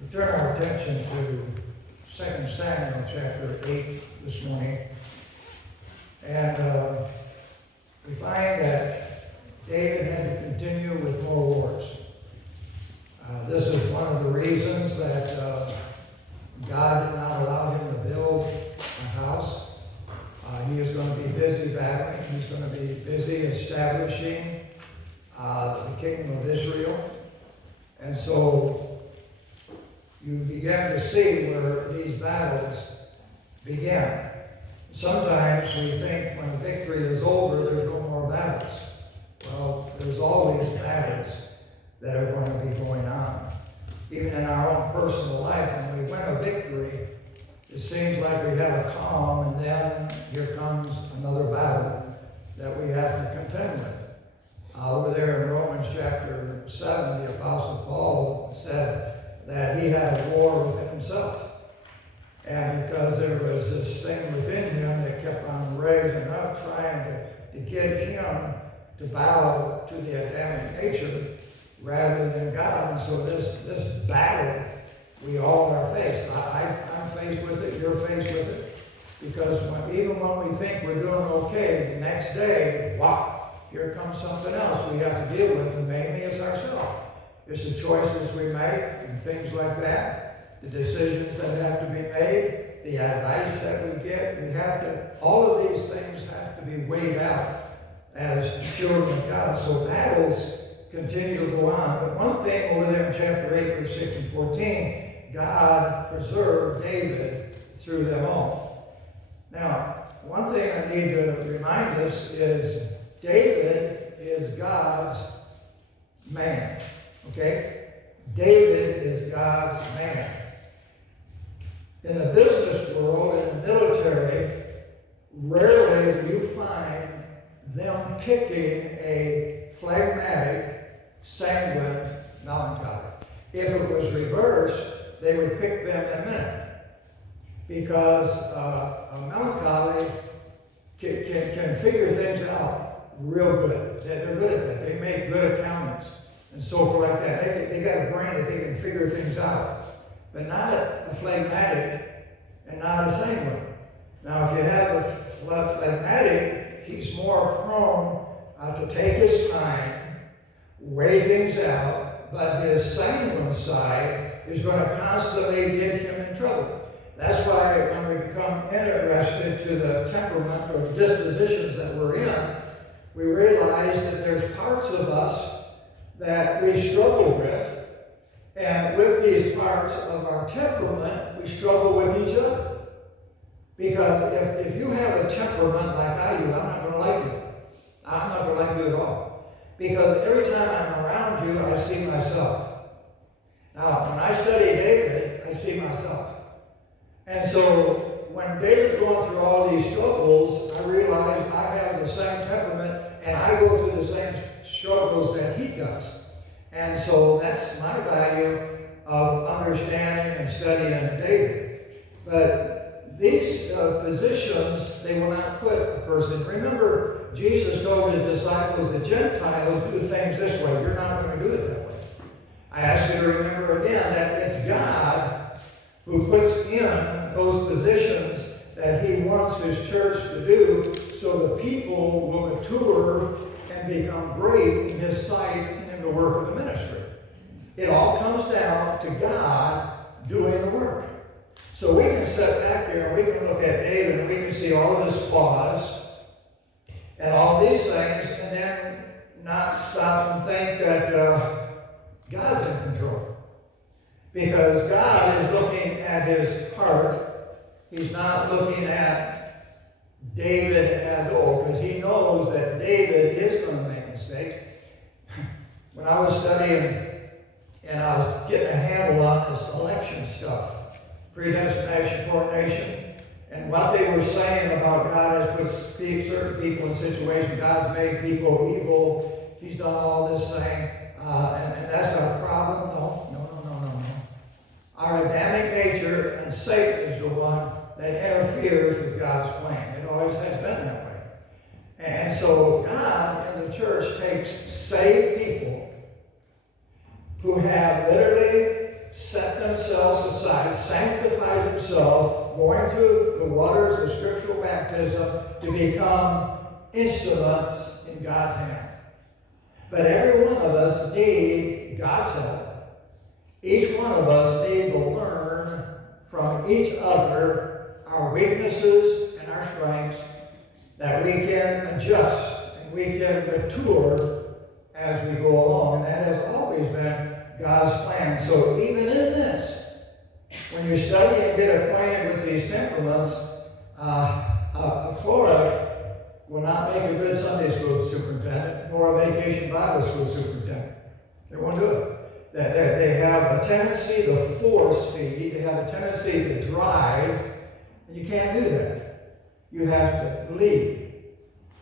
We turn our attention to 2 Samuel chapter 8 this morning. And we find that David had to continue with more wars. This is one of the reasons that God did not allow him to build a house. He is going to be busy battling. He's going to be busy establishing the kingdom of Israel. And so you begin to see where these battles began. Sometimes we think when a victory is over, there's no more battles. Well, there's always battles that are going to be going on. Even in our own personal life, when we win a victory, it seems like we have a calm, and then here comes another battle that we have to contend with. Over there in Romans chapter 7, the Apostle Paul said that he had a war within himself. And because there was this thing within him that kept on raising up, trying to get him to bow to the Adamic nature rather than God. And so this battle we all are faced. I'm faced with it, you're faced with it. Because even when we think we're doing okay, the next day, wow, here comes something else we have to deal with, and mainly it's ourselves. It's the choices we make and things like that, the decisions that have to be made, the advice that we get. All of these things have to be weighed out as children of God. So battles continue to go on. But one thing over there in chapter 8, verse 6 and 14, God preserved David through them all. Now, one thing I need to remind us is David is God's man. Okay? David is God's man. In the business world, in the military, rarely do you find them picking a phlegmatic, sanguine melancholy. If it was reversed, they would pick them in a minute. Because a melancholy can figure things out real good. They're good at that. They make good accountants and so forth like that. They got a brain that they can figure things out. But not a phlegmatic and not a sanguine. Now, if you have a phlegmatic, he's more prone to take his time, weigh things out, but his sanguine side is going to constantly get him in trouble. That's why when we become interested to the temperament or dispositions that we're in, we realize that there's parts of us that we struggle with, and with these parts of our temperament, we struggle with each other. Because if you have a temperament like I do, I'm not going to like you. I'm not going to like you at all. Because every time I'm around you, I see myself. Now, when I study David, I see myself. And so, when David's going through all these struggles, I realize I have the same temperament, and I go through the same struggles that he does. And so, that's my value of understanding and studying David. But these positions, they will not put a person. Remember, Jesus told his disciples, the Gentiles do things this way. You're not going to do it that way. I ask you to remember again that it's God who puts in those positions that he wants his church to do so the people will mature and become great in his sight and in the work of the ministry. It all comes down to God doing the work. So we can sit back here and we can look at David and we can see all of his flaws and all these things, and then not stop and think that God's in control. Because God is looking at his heart. He's not looking at David as old, because he knows that David is going to make mistakes. When I was studying and I was getting a handle on this election stuff, Predestination Coordination, and what they were saying about God has put certain people in situations, God's made people evil, he's done all this thing, and that's our problem. No. Our Adamic nature, and Satan is the one that interferes with God's plan. It always has been that way. And so God in the church takes saved people who have literally set themselves himself going through the waters of scriptural baptism to become instruments in God's hand. But every one of us need God's help. Each one of us need to learn from each other our weaknesses and our strengths, that we can adjust and we can mature as we go along. And that has always been God's plan. So even in this, when you study and get acquainted with these temperaments, a chloric will not make a good Sunday school superintendent, nor a vacation Bible school superintendent. They won't do it. They have a tendency to force feed. They have a tendency to drive. And you can't do that. You have to lead.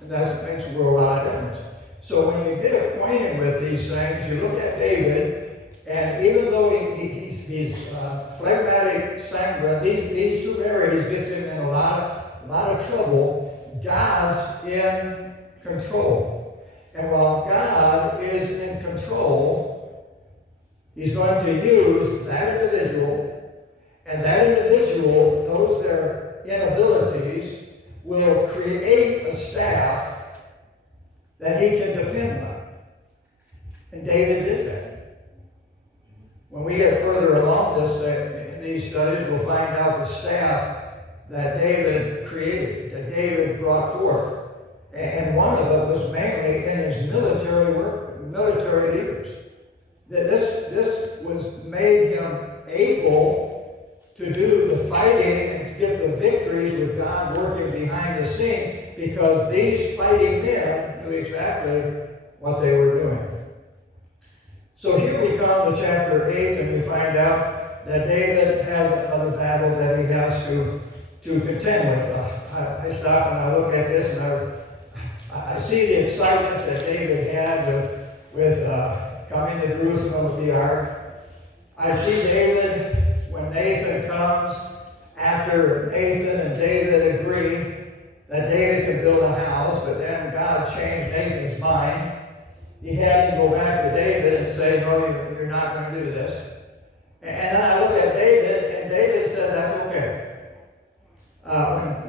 And that makes a lot of difference. So when you get acquainted with these things, you look at David, and even though he's phlegmatic, sanguine, these two areas gets him in a lot of trouble. God's in control. And while God is in control, he's going to use that individual, and that individual knows their inabilities, will create a staff that he can depend on. And David did that. When we get further along in these studies, we'll find out the staff that David created, that David brought forth. And one of them was mainly in his military work, military leaders. This was made him able to do the fighting and to get the victories with God working behind the scene, because these fighting men knew exactly what they were doing. So here we come to chapter 8, and we find out that David has another battle that he has to contend with. I stop and I look at this, and I see the excitement that David had with coming to Jerusalem with the ark. I see David, when Nathan comes, after Nathan and David agree that David can build a house, but then God changed Nathan's mind. He had him go back to David and say, no, you're not going to do this. And then I look at David, and David said, that's okay.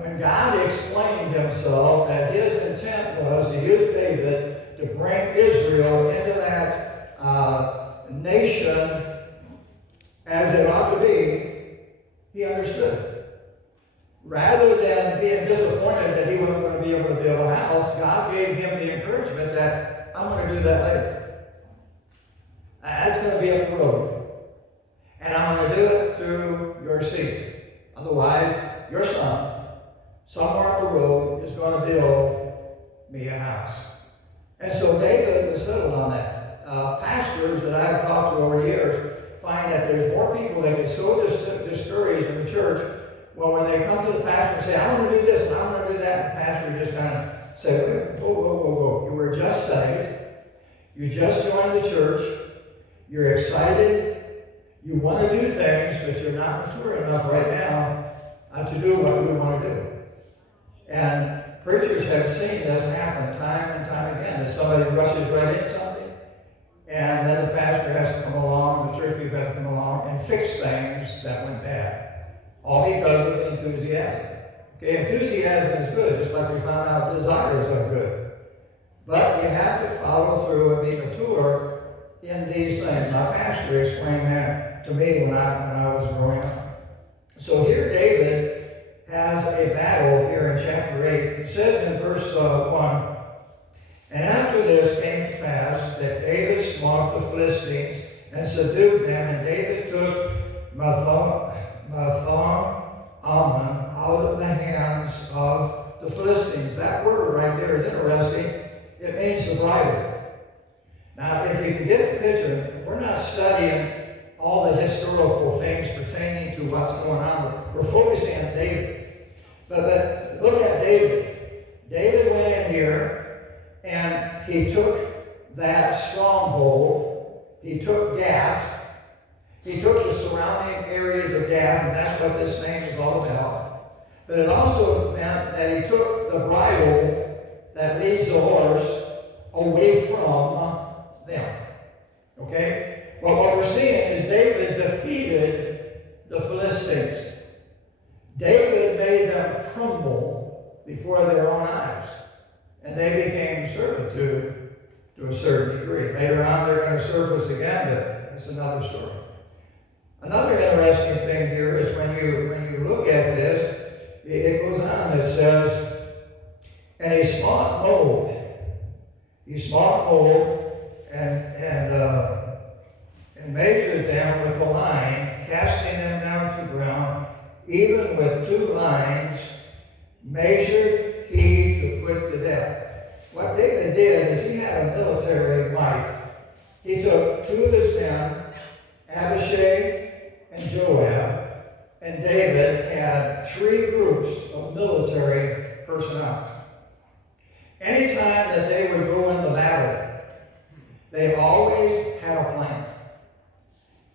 When God explained himself that his intent was to use David to bring Israel into that nation as it ought to be, he understood. Rather than being disappointed that he wasn't going to be able to build a house, God gave him the encouragement that I'm going to do that later. That's going to be up the road. And I'm going to do it through your seed. Otherwise, your son, somewhere up the road, is going to build me a house. And so David was settled on that. Pastors that I've talked to over the years find that there's more people that get so discouraged in the church. Well, when they come to the pastor and say, I want to do this and I want to do that, the pastor just kind of say, whoa. You were just saved. You just joined the church. You're excited. You want to do things, but you're not mature enough right now to do what we want to do. And preachers have seen this happen time and time again, that somebody rushes right into something, and then the pastor has to come along, the church people have to come along and fix things that went bad. All because of enthusiasm. Okay, enthusiasm is good, just like we found out desires are good. But you have to follow through and be mature in these things. My pastor explained that to me when I was growing up. So here David has a battle here in chapter 8. It says in verse 1, and after this came to pass that David smote the Philistines and subdued them, and David took Mathon Ammon out of the hands of the Philistines. That word right there is interesting. It means the bridle. Now, if you can get the picture, we're not studying all the historical things pertaining to what's going on. We're focusing on David. But look at David. David went in here and he took that stronghold. He took Gath. He took the surrounding areas of Gath, and that's what this name is all about. But it also meant that he took the bridle that leads the horse away from them. Okay? Well, what we're seeing is David defeated the Philistines. before their own eyes. And they became servitude to a certain degree. Later on, they're going to surface again, but that's another story. Another interesting thing here is when you look at this, it goes on and it says, and he smote mold. He smote mold and measured them with a line, casting them down to the ground, even with 2 lines, measured he to put to death. What David did is he had a military might. He took 2 of his men, Abishai and Joab, and David had 3 groups of military personnel. Anytime that they would go into battle, they always had a plan.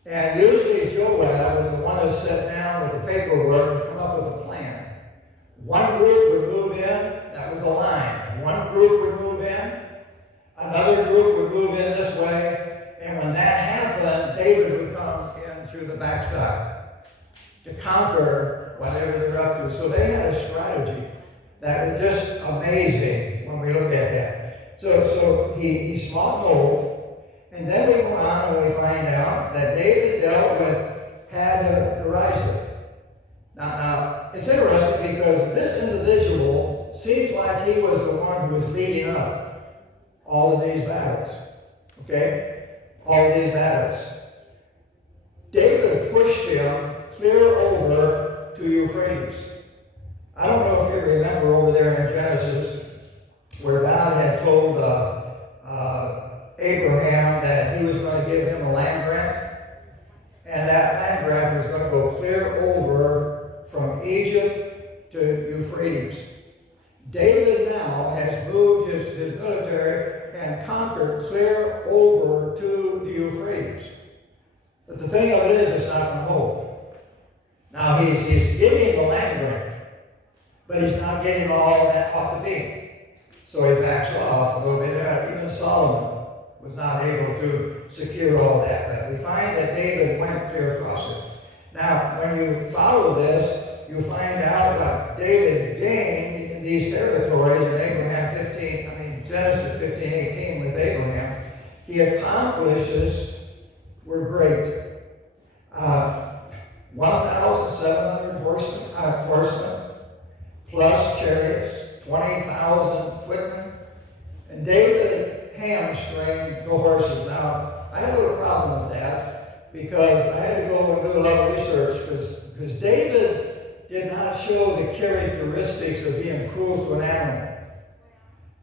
And usually Joab was the one who sat down with the paperwork to come up with a plan. One group would move in, that was a line. One group would move in, another group would move in this way, and when that happened, David would come in through the backside to conquer whatever they're up to. So they had a strategy that was just amazing when we look at that. So he smote mold, and then we go on and we find out that David dealt with Hadarezer. Now, it's interesting because this individual seems like he was the one who was leading up all of these battles. Okay? All of these battles. David pushed him clear over to Euphrates. I don't know if you remember over there in Genesis where God had told Abraham that he was going to give him a land grant, and that land grant was going to go clear over from Egypt to Euphrates. David now has moved his military and conquered clear over to the Euphrates. But the thing of it is, it's not going to hold. Now he's getting the land grant, but he's not getting all that ought to be. So he backs off a little bit. Even Solomon was not able to secure all that. But we find that David went clear across it. Now, when you follow this, you find out what David gained in these territories in Genesis 15:18 with Abraham. He accomplishes were great. 1,700 horsemen, plus chariots, 20,000 footmen. And David hamstringed the horses. Now, I had a little problem with that because I had to go and do a lot of research because David did not show the characteristics of being cruel to an animal.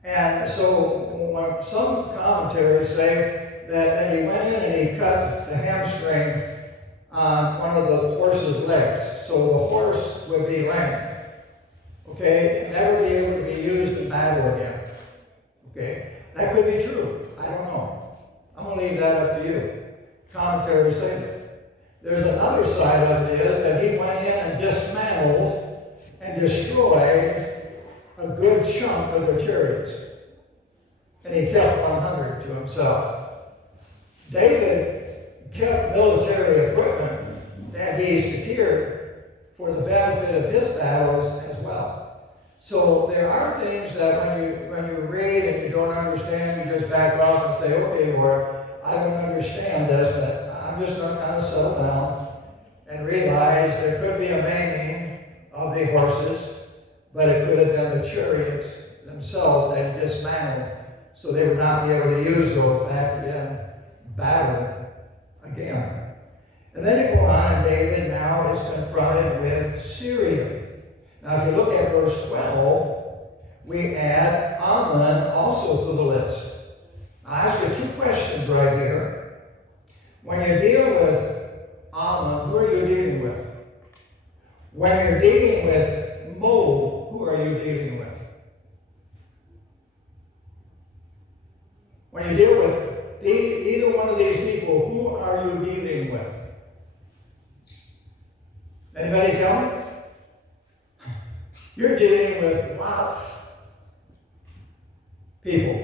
And so when some commentaries say that he went in and he cut the hamstring on one of the horse's legs, so the horse would be lame. Okay, and never be able to be used in battle again. Okay, that could be true. I don't know. I'm going to leave that up to you. Commentaries say that. There's another side of it is that he went in and dismantled and destroyed a good chunk of their chariots. And he kept 100 to himself. David kept military equipment that he secured for the benefit of his battles as well. So there are things that when you read and you don't understand, you just back off and say, okay, Lord, I don't understand this, but I'm just going to kind of settle down and realize there could be a maiming of the horses, but it could have been the chariots themselves that he dismantled, so they would not be able to use those back in battle again. And then you go on, and David now is confronted with Syria. Now, if you look at verse 12, we add Ammon also to the list. I ask you 2 questions right here. When you deal with Ammon, who are you dealing with? When you're dealing with Moab, who are you dealing with? When you deal with either one of these people, who are you dealing with? Anybody tell me? You're dealing with Lot's people.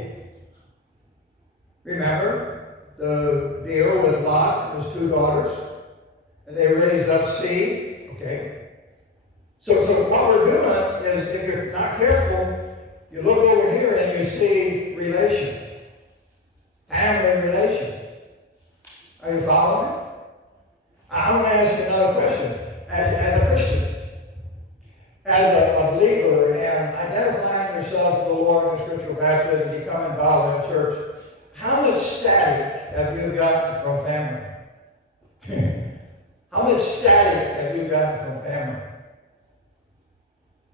Remember the deal with Lot and his 2 daughters? And they raised up seed. Okay. So what we're doing is, if you're not careful, you look over here and you see relation. Family relation. Are you following? I want to ask you another question. As a Christian, as a believer, and identifying yourself with the Lord in scriptural baptism, become involved in church, how much static have you gotten from family? How much static have you gotten from family?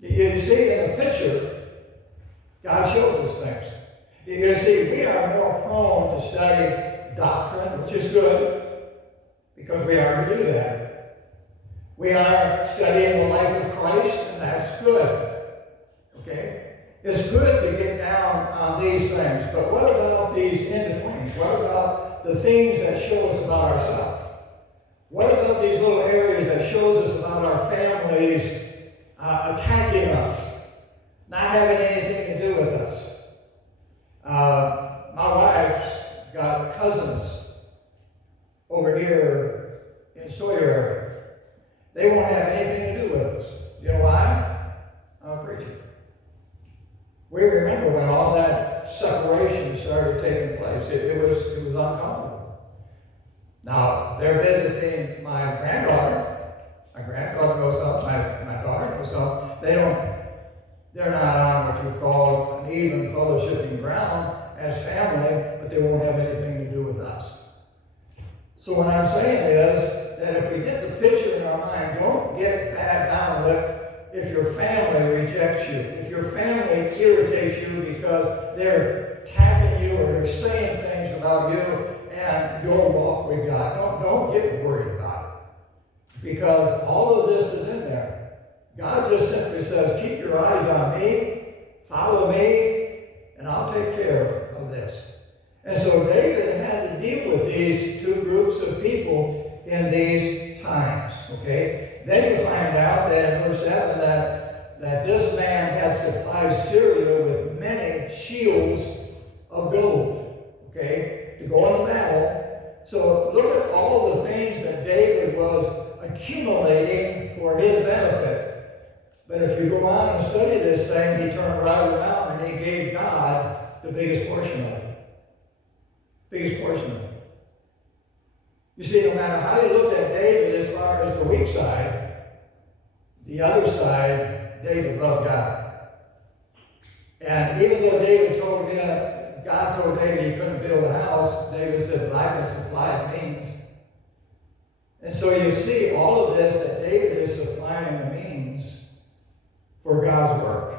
You see, in the picture, God shows us things. You see, we are more prone to study doctrine, which is good, because we are to do that. We are studying the life of Christ, and that's good. Okay? It's good to get down on these things, but what about these in-betweens? What about the things that show us about ourselves? What about these little areas that shows us about our families attacking us, not having anything to do with us? My wife's got cousins over here in Sawyer area. They won't have anything to do with us. You know why? I'm a preacher. We remember when all that separation started taking place. It was uncomfortable. Now, they're visiting my granddaughter. My granddaughter knows something. My daughter knows something. They're not on what you call an even fellowshipping ground as family, but they won't have anything to do with us. So what I'm saying is that if we get the picture in our mind, don't get bad down with if your family rejects you, if your family irritates you because they're attacking you or they're saying things about you and your walk with God. Don't get worried about it, because all of this is in there. God just simply says, keep your eyes on me, follow me, and I'll take care of this. And so David had to deal with these two groups of people in these times. Okay? Then you find out that in verse 7 that this man had supplied Syria with many shields of gold. Okay? To go into battle. So look at all the things that David was accumulating for his benefit. But if you go on and study this thing, he turned right around and he gave God the biggest portion of it. Biggest portion of it. You see, no matter how you look at David as far as the weak side, the other side, David loved God. And even though God told David he couldn't build a house, David said, well, I can supply the means. And so you see all of this, that David is supplying the means for God's work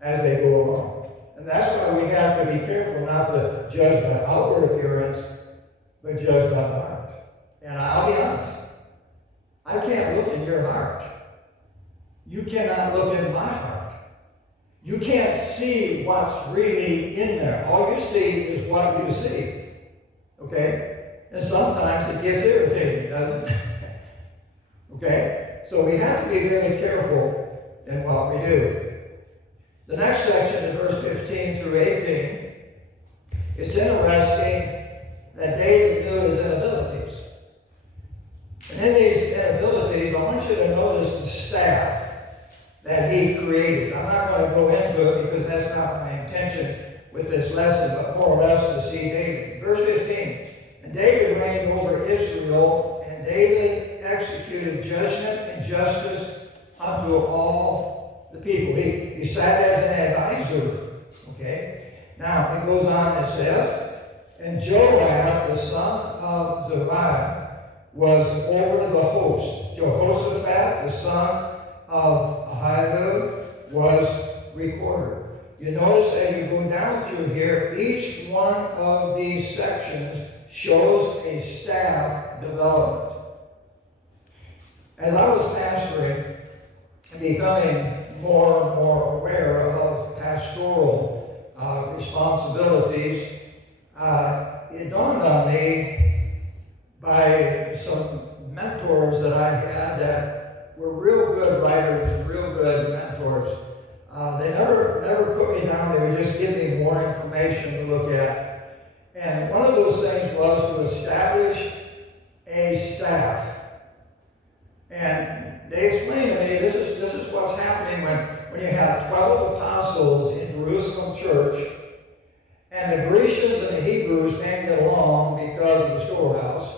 as they go along. And that's why we have to be careful not to judge by outward appearance, but judge by the heart. And I'll be honest, I can't look in your heart. You cannot look in my heart. You can't see what's really in there. All you see is what you see. Okay? And sometimes it gets irritating, doesn't it? Okay? So we have to be very careful in what we do. The next section is verse 15 through 18. It's interesting that David knew his inabilities. And in these inabilities, I want you to notice the staff that he created. I'm not going to go into it because that's not my intention with this lesson, but more or less to see David. Verse 15. And David reigned over Israel, and David executed judgment and justice unto all the people. He sat as an advisor. Okay? Now, it goes on and says, and Joab, the son of Zeruiah, was over the host. Jehoshaphat, the son of Ahilud, was recorder. You notice as you go down through here, each one of these sections shows a staff development. As I was pastoring and becoming more and more aware of pastoral responsibilities, it dawned on me by some mentors that I had that were real good writers, real good mentors. They never put me down. They would just give me more information to look at. And one of those things was to establish a staff. And they explained to me this is what's happening when you have 12 apostles in Jerusalem church, and the Grecians and the Hebrews can't get along because of the storehouse.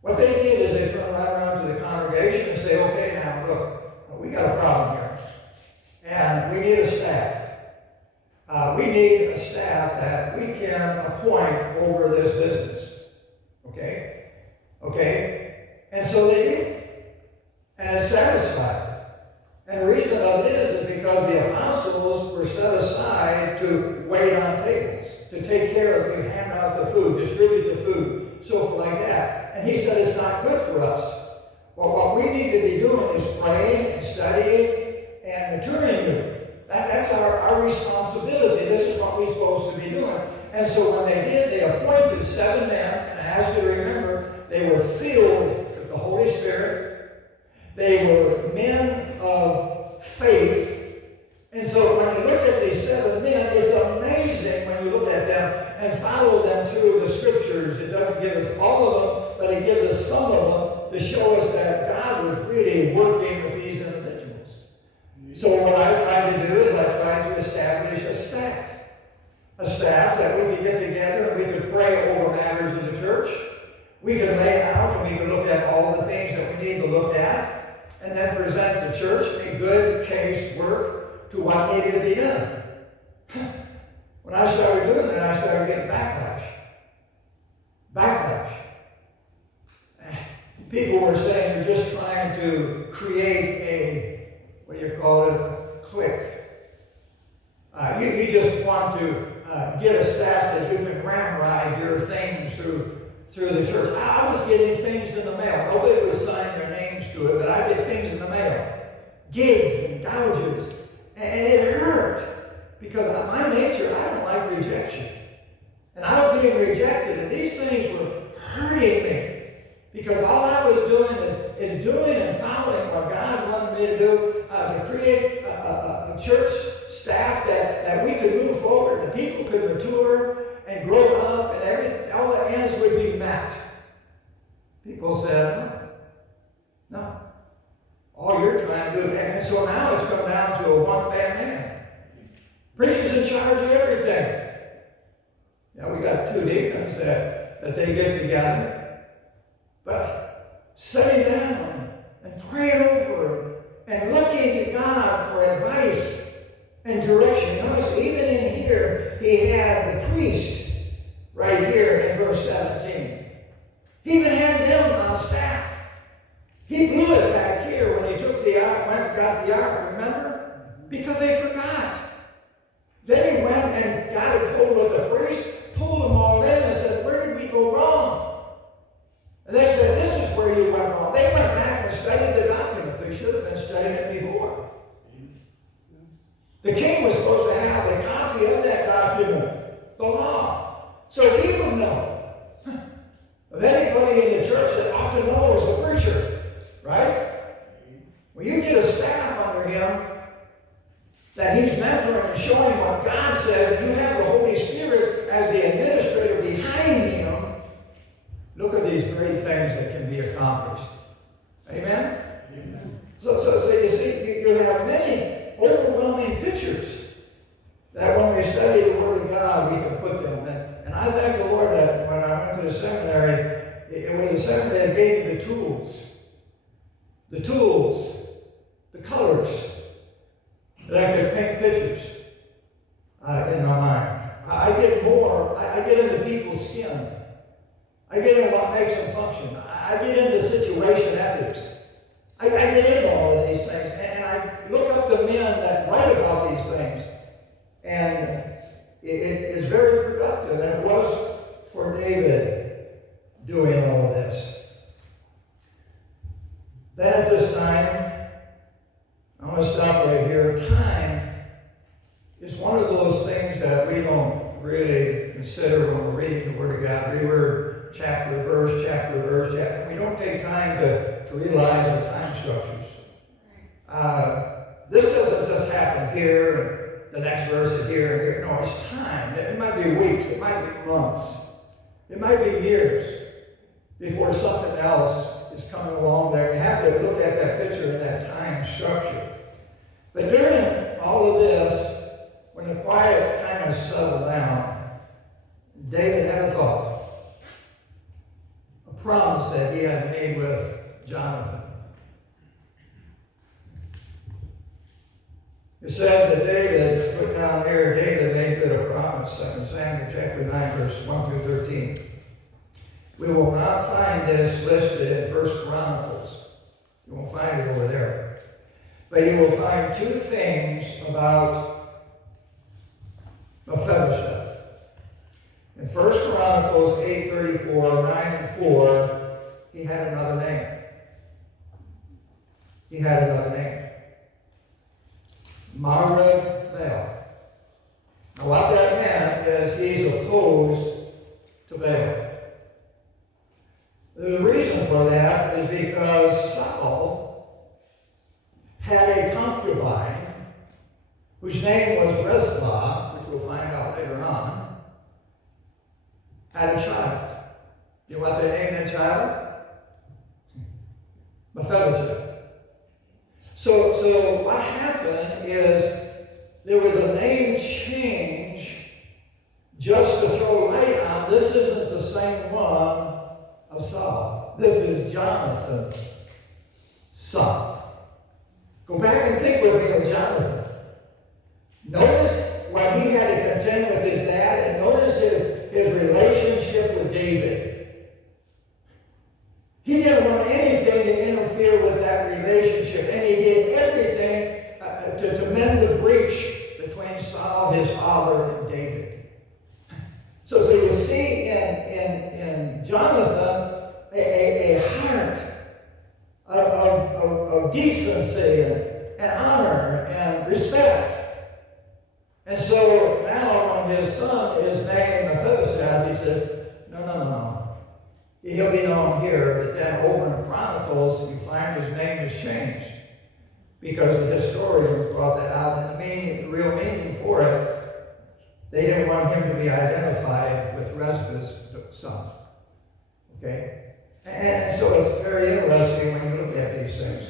What they did is they turned right around to the congregation and say, okay, now look, we got a problem here. And we need a staff. We need a staff that we can appoint over this business. Okay? Okay? And so they did. And it's satisfied. And the reason of it is because the apostles were set aside to wait on tables, to take care of you, hand out the food, distribute the food, so forth like that. And he said it's not good for us. Well, what we need to be doing is praying and studying and maturing you. That's our responsibility. This is what we're supposed to be doing. And so when they did, they appointed 7 men, and I ask you to remember, they were filled with the Holy Spirit. They were men of faith. And so when you look at these 7 men, it's amazing when you look at them and follow them through the scriptures. It doesn't give us all of them, but it gives us some of them to show us that God was really working with these individuals. So what I tried to do is I tried to establish a staff. A staff that we could get together and we could pray over matters of the church. We could lay out and we could look at all the things that we need to look at and then present the church a good case work to what needed to be done. When I started doing that, I started getting backlash. Backlash. People were saying you're just trying to create a, what do you call it, a clique. You just want to get a staff that you can ramrod your things through the church. I was getting things in the mail. Nobody was signing their names to it, but I get things in the mail. Gigs and gouges. And it hurt. Because of my nature, I don't like rejection. And I was being rejected, and these things were hurting me. Because all I was doing is doing and following what God wanted me to do, to create a church staff that we could move forward, and people could mature and grow up, and everything, all the ends would be met. People said, no. All you're trying to do, and so now it's come down to a one-man man. Preacher's in charge of everything. Now we got 2 deacons that they get together. But sitting down and praying over and looking to God for advice and direction. Notice even in here, he had the priest right here in verse 17. He even had them on staff. He blew it back here when he took the ark, went and got the ark, remember? Because they forgot. Then he went and got a hold of the priest, pulled them all in and said, where did we go wrong? And they said, this is where you went wrong. They went back and studied the document. They should have been studying it before. The king was supposed to have a copy of that document, the law, so he would know. If anybody in the church that ought to know is the preacher, right? When you get a staff under him that he's mentoring and showing what God says, and you have the Holy Spirit as the administrator behind him, look at these great things that can be accomplished. Amen? Amen. So you see, you have many overwhelming pictures that when we study the Word of God, we can put them in. And I thank the Lord that when I went to the seminary, it was a seminary that gave me the tools, the colors, that I could paint pictures in my mind. I get into people's skin. I get into what makes them function. I get into situation ethics. I get into all of these things. And I look up to men that write about these things. And it is very productive. And it was for David doing all of this. Then at this time, I'm going to stop right here. Time is one of those things that we don't really consider when we're reading the Word of God. We were chapter, verse. We don't take time to realize the time structures. This doesn't just happen here, and the next verse is here and here. No, it's time. It might be weeks. It might be months. It might be years before something else is coming along there. You have to had made with Jonathan. It says that David, put down here, David made good a promise, 2 Samuel chapter 9, verse 1 through 13. We will not find this listed in 1 Chronicles. You won't find it over there. But you will find two things about Mephibosheth. In 1 Chronicles 8:34, 9 and 4, he had another name. He had another name. Marib-Baal. Now what that meant is he's opposed to Baal. The reason for that is because Saul had a concubine whose name was Rizpah, which we'll find out later on, had a child. You know what they named that child? Mephibosheth. So what happened is there was a name change just to throw light on this isn't the same one of Saul. This is Jonathan's son. Go back and think with me of Jonathan. Notice what he had to contend with his dad, and notice his relationship with David. He didn't want anything to interfere with that relationship, and he did everything to mend the breach between Saul, his father, and David. So you see in Jonathan a heart of decency and honor and respect. And so now when his son is named Mephibosheth, he says, no. He'll be known here, but then over in Chronicles, you find his name is changed. Because the historians brought that out, and the real meaning for it, they didn't want him to be identified with Rizpah's son. Okay? And so it's very interesting when you look at these things.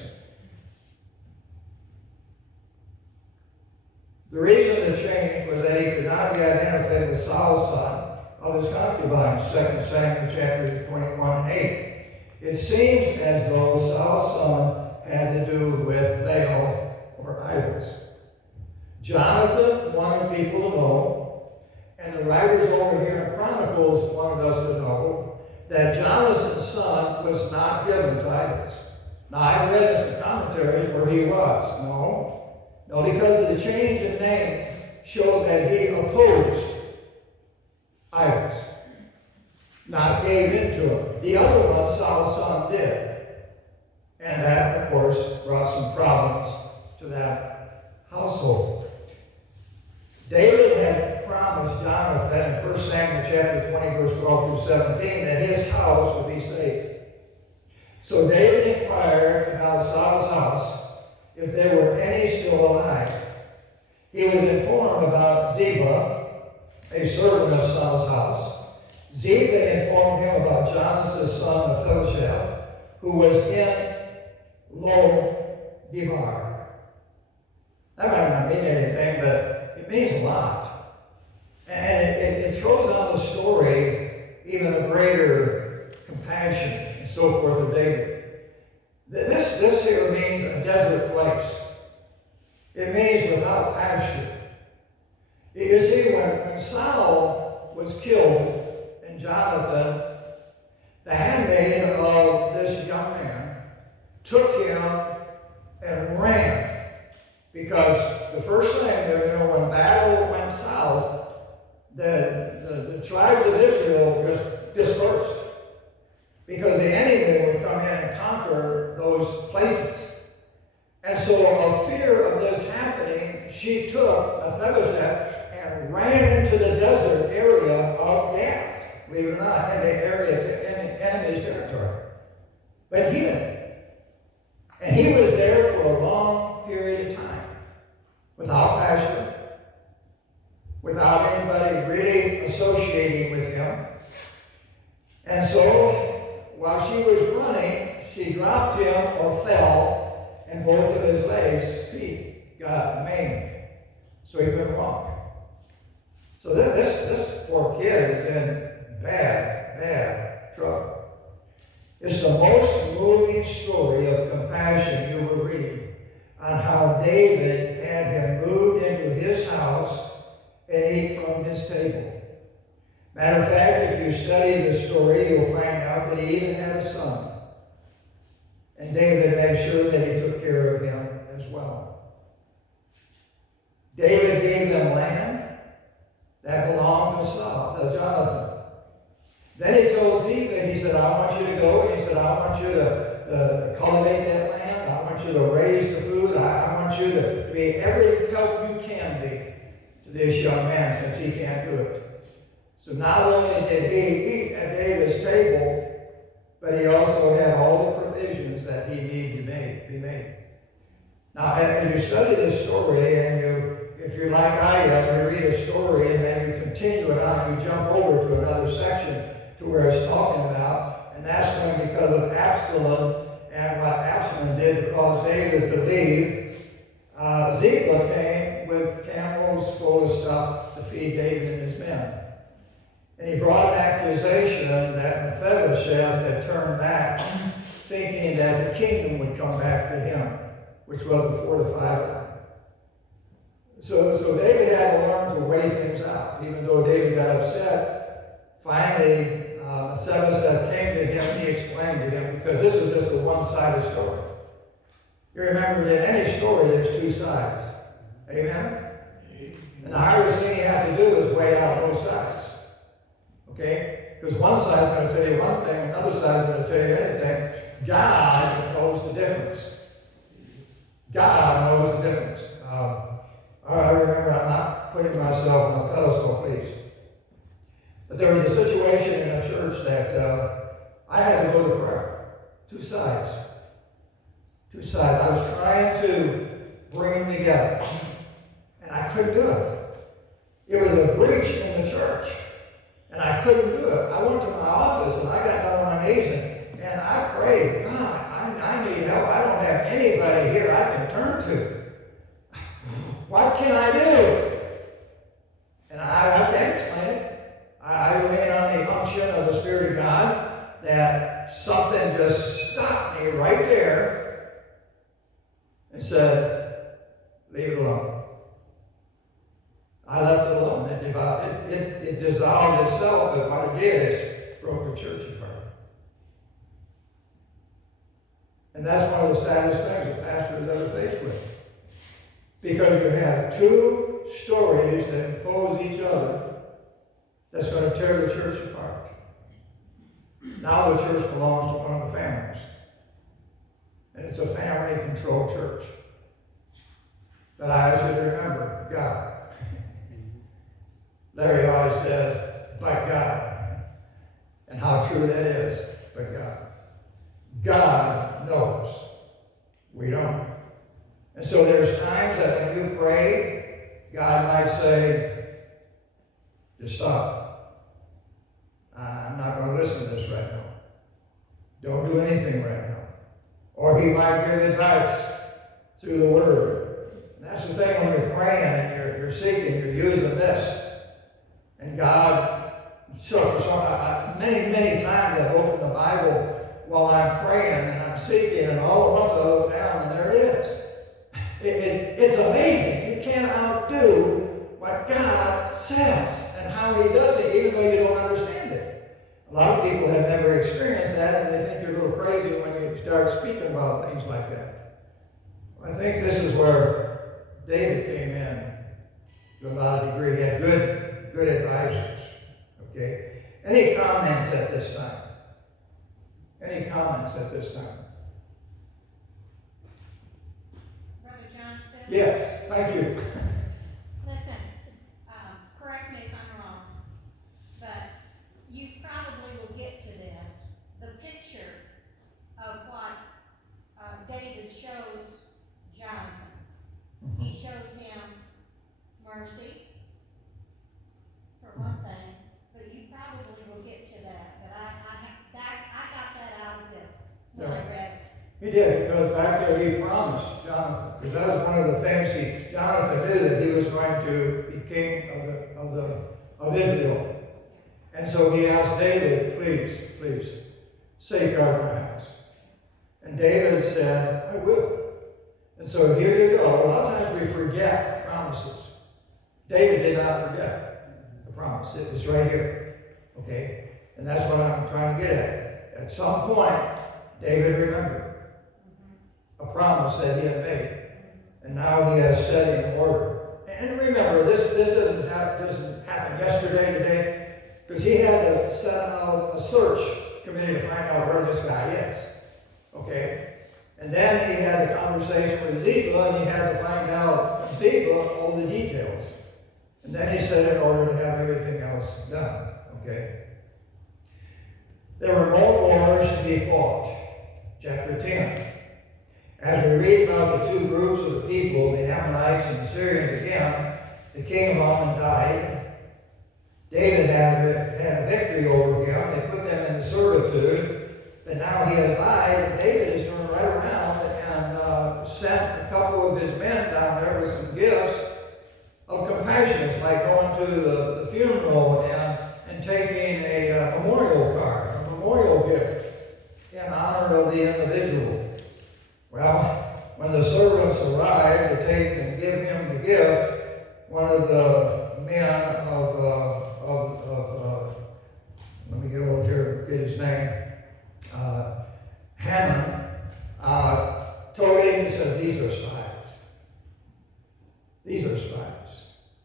The reason the change was that he could not be identified with Saul's son of his concubine, 2 Samuel chapter 21 and 8. It seems as though Saul's son had to do with Baal or idols. Jonathan wanted people to know, and the writers over here in Chronicles wanted us to know, that Jonathan's son was not given to idols. Now, I've read in some commentaries where he was. No, because of the change in name showed that he opposed idols, not gave in to them. The other one, Saul's son, did. And that, of course, brought some problems to that household. David had promised Jonathan in 1 Samuel chapter 20, verse 12 through 17, that his house would be safe. So David inquired about Saul's house if there were any still alive. He was informed about Ziba, a servant of Saul's house. Ziba informed him about Jonathan's son Mephibosheth, who was in Lo-Debar. That might not mean anything, but it means a lot. And it throws on the story even a greater compassion and so forth of David. This here means a desert place. It means without pasture. You see, when Saul was killed and Jonathan, the handmaid of this young man, took him and ran. Because the first thing, when battle went south, the tribes of Israel just dispersed. Because the enemy would come in and conquer those places. And so, of fear of this happening, she took Mephibosheth and ran into the desert area of Gath, believe it or not, in the area to enemy's territory. But he didn't. And he was there for a long period of time, without pasture, without anybody really associating with him. And so, while she was running, she dropped him or fell, and both of his legs, feet, got maimed. So he couldn't walk. So this poor kid is in bad trouble. It's the most moving story of compassion you will read on how David had him moved into his house and eat from his table. Matter of fact, if you study the story, you'll find out that he even had a son. And David made sure that he took care of him as well. David gave them land that belonged to Jonathan. Then he told Ziba, he said, I want you to go, and he said, I want you to cultivate that land. I want you to raise the food. I want you to be every help you can be to this young man, since he can't do it. So not only did he eat at David's table, but he also had all the provisions that he needed to be made. Now, as you study this story, and if you're like I am, you read a story and then you continue it on, you jump over to another section to where it's talking about, and that's when, because of Absalom and what Absalom did to cause David to leave, Ziba came with camels full of stuff to feed David and his men. And he brought an accusation that Mephibosheth had turned back, thinking that the kingdom would come back to him, which was a fortified land. So David had to learn to weigh things out. Even though David got upset, finally Mephibosheth came to him, he explained to him, because this was just a one-sided story. You remember that in any story there's two sides. Amen? And the hardest thing you have to do is weigh out both sides. Okay? Because one side is going to tell you one thing, another side is going to tell you anything. God knows the difference. God knows the difference. I remember, I'm not putting myself on a pedestal, please. But there was a situation in a church that I had to go to prayer. Two sides. Two sides. I was trying to bring them together. And I couldn't do it. It was a breach in the church. And I couldn't do it. I went to my office and I got down on my knees and I prayed, God, I need help. I don't have anybody here I can turn to. What can I do? And I can't explain it. I lean on the unction of the Spirit of God that something just stopped me right there and said, leave it alone. I left it alone. It dissolved itself, but what it did is broke the church apart. And that's one of the saddest things a pastor is ever faced with. Because you have two stories that impose each other that's going to tear the church apart. Now the church belongs to one of the families. And it's a family-controlled church. But I ask you to remember, God. Larry always says, but God. And how true that is, but God. God knows. We don't. And so there's times that when you pray, God might say, just stop. I'm not going to listen to this right now. Don't do anything right now. Or he might give advice through the word. And that's the thing when you're praying and you're seeking, you're using this. And God, many times I've opened the Bible while I'm praying and I'm seeking, and all at once I look down and there it is. It's amazing. You can't outdo what God says and how he does it, even though you don't understand it. A lot of people have never experienced that, and they think you're a little crazy when you start speaking about things like that. I think this is where David came in to a lot of degree. He had good advisors. Okay? Any comments at this time? Any comments at this time? Brother Johnston? Yes, thank you. Listen, correct me if I'm wrong, but you probably will get to this. The picture of what David shows Jonathan. He shows him mercy, for one thing, but you probably will get to that. But I got that out of this when I read it. He did, because back there he promised Jonathan, because that was one of the things Jonathan knew, that he was going to be king of Israel. And so he asked David, please, safeguard my house. And David said, I will. And so here you go. A lot of times we forget promises. David did not forget the promise. It's right here. Okay? And that's what I'm trying to get at. At some point, David remembered a promise that he had made. And now he has set it in order. And remember, this doesn't happen yesterday, today, because he had to set out a search committee to find out where this guy is. Okay? And then he had a conversation with Ziba, and he had to find out from Ziba all the details. And then he set it in order to have everything else done. Okay? There were more wars to be fought. Chapter 10. As we read about the two groups of the people, the Ammonites and the Syrians again, the king of Ammon died. David had a victory over them. They put them into servitude. But now he has died, and David has turned right around and sent a couple of his men down there with some gifts of compassion. It's like going to the funeral and taking a memorial card, a memorial gift in honor of the individual. Well, when the servants arrived to take and give him the gift, one of the men let me get over here, get his name, Haman, told him, he said, these are spies. These are spies.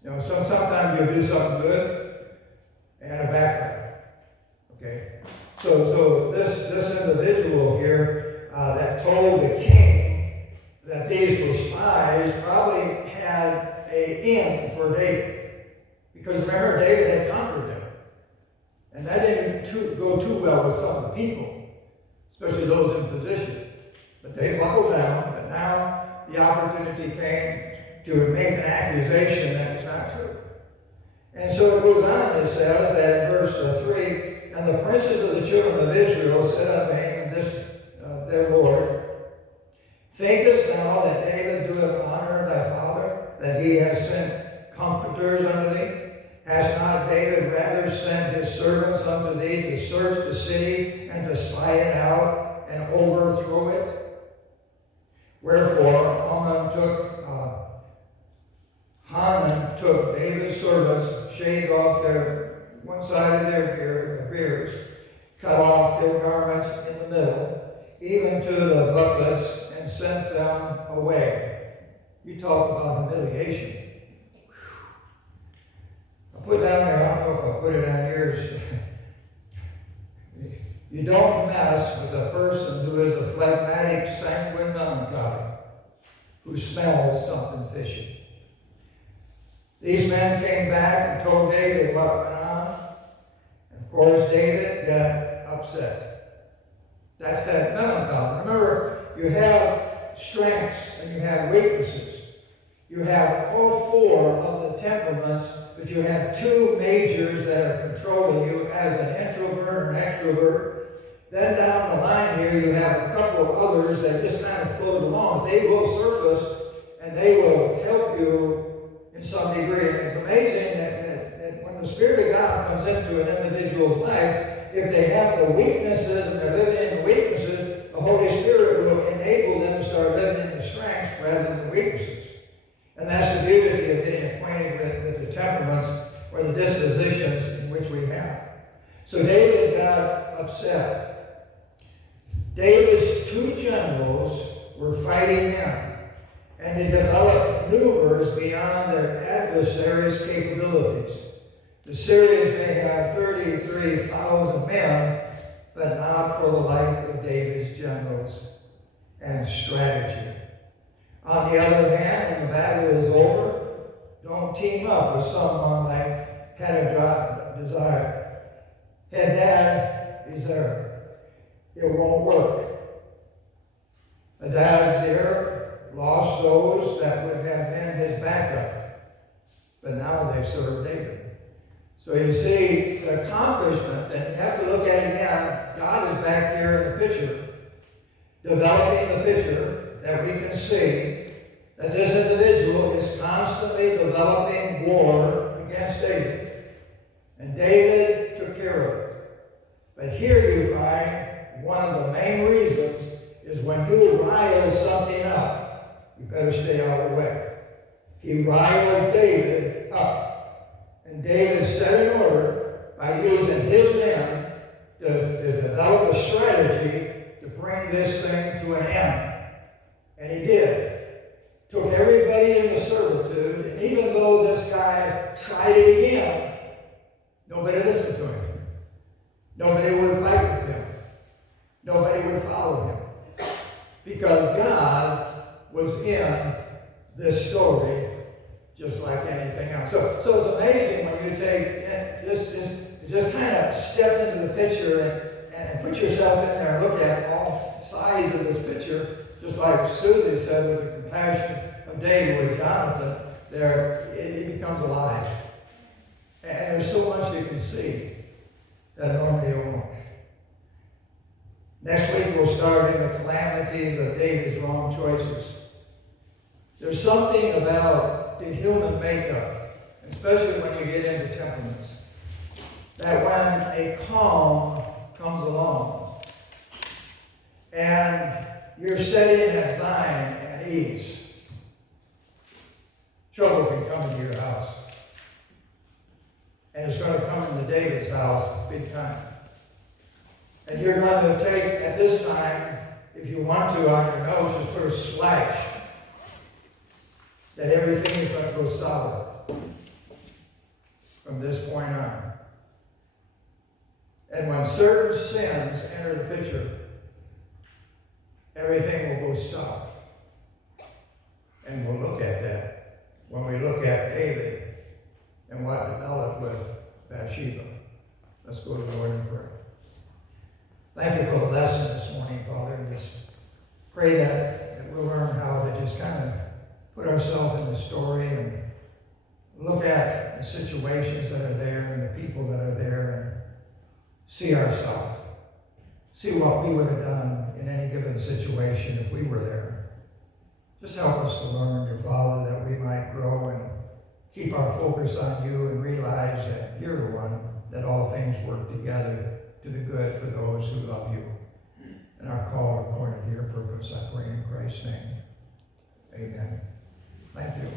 You know, sometimes you'll do something good and a backfire. Okay? So this individual here that told the king that these were spies probably had an in for David. Because remember, David had conquered them. And that didn't go too well with some of the people, especially those in position. But they buckled down, but now the opportunity came to make an accusation that was not true. And so it goes on, it says that in verse 3, and the princes of the children of Israel said unto Haman, their Lord, thinkest thou that David doeth honor thy father, that he has sent comforters unto thee? Has not David rather sent his servants unto thee to search the city and to spy it out and overthrow it? Wherefore Haman took David's servants, shaved off one side of their beards, cut off their garments in the middle, even to the bucklets, and sent them away. You talk about humiliation. I put down there, I don't know if I put it down here. You don't mess with a person who is a phlegmatic, sanguine melancholy, who smells something fishy. These men came back and told David what went on. And of course, David got upset. That's that melancholy. Remember, you have strengths and you have weaknesses. You have all four of the temperaments, but you have two majors that are controlling you as an introvert or an extrovert. Then down the line here, you have a couple of others that just kind of float along. They will surface and they will help you in some degree. And it's amazing that when the Spirit of God comes into an individual's life, if they have the weaknesses and they're living in the weaknesses, the Holy Spirit will enable them to start living in the strengths rather than the weaknesses. And that's the beauty of getting acquainted with the temperaments or the dispositions in which we have. So David got upset. David's two generals were fighting him, and they developed maneuvers beyond their adversaries' capabilities. The Syrians may have 33,000 men, but not for the like of David's generals and strategy. On the other hand, when the battle is over, don't team up with someone like Hadad Ezer. It won't work. Hadad lost those that would have been his backup, but now they serve David. So you see the accomplishment, and you have to look at it again. God is back here in the picture, developing the picture that we can see that this individual is constantly developing war against David. And David took care of it. But here you find one of the main reasons is when you rile something up, you better stay out of the way. He riled David up. And David set an order by using his men to develop a strategy to bring this thing to an end. And he did. Took everybody into servitude, and even though this guy tried it again, nobody listened to him. Nobody would fight with him. Nobody would follow him. Because God was in this story just like anything else. So it's amazing when you take, just kind of step into the picture and put yourself in there and look at all sides of this picture, just like Susie said with the compassion of David with Jonathan, there it becomes alive. And there's so much you can see that normally you won't. Next week we'll start in the calamities of David's wrong choices. There's something about the human makeup, especially when you get into temperaments, that when a calm comes along and you're sitting at Zion at ease, trouble can come into your house. And it's going to come into David's house big time. And you're going to take, at this time, if you want to, on your nose, just put a slash that everything is going to go solid from this point on. And when certain sins enter the picture, everything will go south. And we'll look at that when we look at David and what developed with Bathsheba. Let's go to the Lord in prayer. Thank you for the lesson this morning, Father, and just pray that we'll learn how to just kind of put ourselves in the story and look at the situations that are there and the people that are there and see ourselves. See what we would have done in any given situation if we were there. Just help us to learn, dear Father, that we might grow and keep our focus on you and realize that you're the one that all things work together to the good for those who love you and are called according to your purpose. I pray in Christ's name. Amen. Thank you.